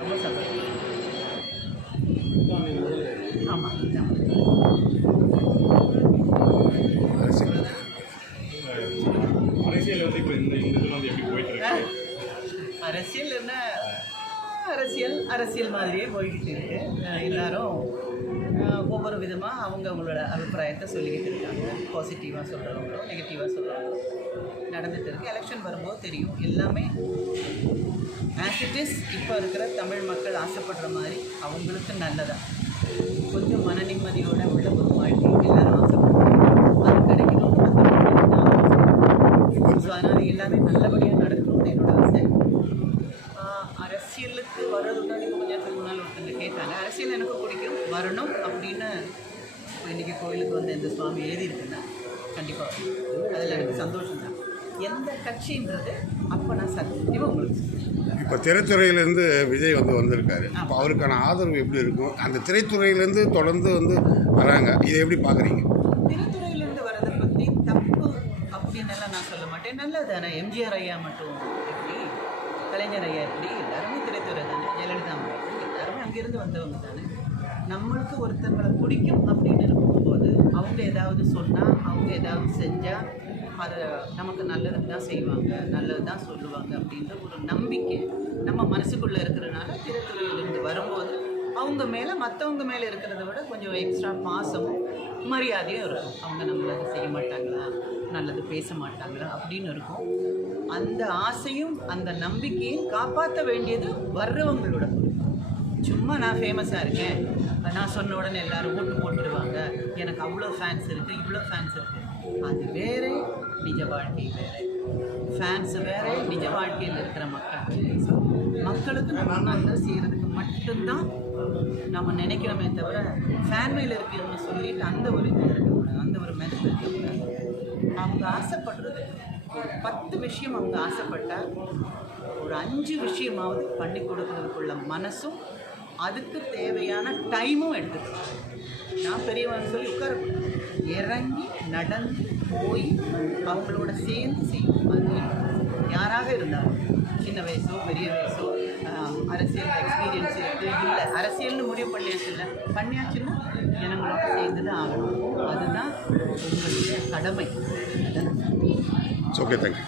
ரொம்ப சந்தோஷம். ஆமாம். அரசியல் வந்து இப்போ இந்த இதில் வந்து எப்படி போயிட்டு இருக்கு? அரசியல் என்ன, அரசியல் மாதிரியே போய்கிட்டு இருக்கு. எல்லாரும் ஒவ்வொரு விதமாக அவங்களோட அபிப்பிராயத்தை சொல்லிக்கிட்டு இருக்காங்க. பாசிட்டிவாக சொல்கிறவங்களோ நெகட்டிவாக சொல்கிறவங்களோ நடந்துகிட்டு இருக்குது. எலெக்ஷன் வரும்போது தெரியும். எல்லாமே ஆஸ் இட் இஸ் இப்போ இருக்கிற தமிழ் மக்கள் ஆசைப்படுற மாதிரி அவங்களுக்கு நல்லதாக கொஞ்சம் மன நிம்மதியோட உள்ள ஒரு வாழ்க்கை எல்லாரும் ஆசைப்படுறாங்க. அது கிடைக்கணும். ஸோ அதனால் எல்லாமே நல்லபடியாக நடக்கணும்னு என்னோட ஆசை. அரசியலுக்கு வர்றது முன்னாடி கொஞ்சம் நேரத்துக்கு முன்னால் ஒருத்தங்க கேட்டாங்க. அரசியல் எனக்கு பிடிக்கும், வரணும் அப்படின்னு இன்றைக்கி கோயிலுக்கு வந்து எந்த சுவாமி எழுதியிருக்குன்னா கண்டிப்பாக அதில் எனக்கு சந்தோஷம் தான். எந்த கட்சின்றது அப்போ நான் சத்தியமாக உங்களுக்கு இப்போ திரைத்துறையிலேருந்து விஜய் வந்திருக்காரு. இப்போ அவருக்கான ஆதரவு எப்படி இருக்கும்? அந்த திரைத்துறையிலேருந்து தொடர்ந்து வராங்க, இதை எப்படி பார்க்குறீங்க? திரைத்துறையிலேருந்து வரதை பற்றி தப்பு அப்படின்னெல்லாம் நான் சொல்ல மாட்டேன். நல்லது தானே. எம்ஜிஆர் ஐயா மட்டும் எப்படி, கலைஞர் ஐயா எப்படி, எல்லாருமே திரைத்துறை தானே. ஜெயலலிதா அம்மா எல்லாருமே அங்கேருந்து வந்தவங்க தானே. நம்மளுக்கு ஒருத்தங்களை பிடிக்கும் அப்படின்னு இருக்கும்போது அவங்க ஏதாவது சொன்னால், அவங்க ஏதாவது செஞ்சால் அதை நமக்கு நல்லதுக்கு தான் செய்வாங்க, நல்லது தான் சொல்லுவாங்க அப்படின்ற ஒரு நம்பிக்கை நம்ம மனசுக்குள்ளே இருக்கிறதுனால திரைத்துறையிலேருந்து வரும்போது அவங்க மேலே மற்றவங்க மேலே இருக்கிறத விட கொஞ்சம் எக்ஸ்ட்ரா பாசமும் மரியாதையும் இருக்கும். அவங்க நம்மளை அதை செய்ய மாட்டாங்களா, நல்லது பேச மாட்டாங்களா அப்படின்னு இருக்கும். அந்த ஆசையும் அந்த நம்பிக்கையும் காப்பாற்ற வேண்டியது வர்றவங்களோட பொறுப்பு. சும்மா நான் ஃபேமஸாக இருக்கேன், நான் சொன்ன உடனே எல்லோரும் ஓட்டு போட்டுடுவாங்க, எனக்கு அவ்வளோ ஃபேன்ஸ் இருக்குது, இவ்வளோ ஃபேன்ஸ் இருக்குது, அது வேறு, நிஜ வாழ்க்கை வேறு. ஃபேன்ஸு வேறு, நிஜ வாழ்க்கையில் இருக்கிற மக்கள். ஸோ மக்களுக்கு நம்ம நல்லது செய்கிறதுக்கு மட்டும்தான் நம்ம நினைக்கிறோமே தவிர ஃபேன் மேலே இருக்கணும்னு சொல்லிட்டு அந்த ஒரு இது இருக்கக்கூடாது, அந்த ஒரு மெதட் இருக்கக்கூடாது. அவங்க ஆசைப்படுறது ஒரு 10 விஷயம் அவங்க ஆசைப்பட்டால் ஒரு 5 விஷயமாவது பண்ணி கொடுக்கறதுக்குள்ள மனசும் அதுக்கு தேவையான டைமும் எடுத்துக்கலாம். நான் பெரியவன்னு சொல்லி உட்காரக்கூடாது, இறங்கி நடந்து போய் அவங்களோட சேர்ந்து செய்யும். அது யாராக இருந்தாலும், சின்ன வயசோ பெரிய வயசோ, அரசியல் எக்ஸ்பீரியன்ஸ் இருக்குது இல்லை, அரசியல்னு முடிவு பண்ணியாச்சுன்னா ஜனங்களோட சேர்ந்து தான் ஆகணும். அதுதான் உங்களுடைய கடமை. Okay, thank you.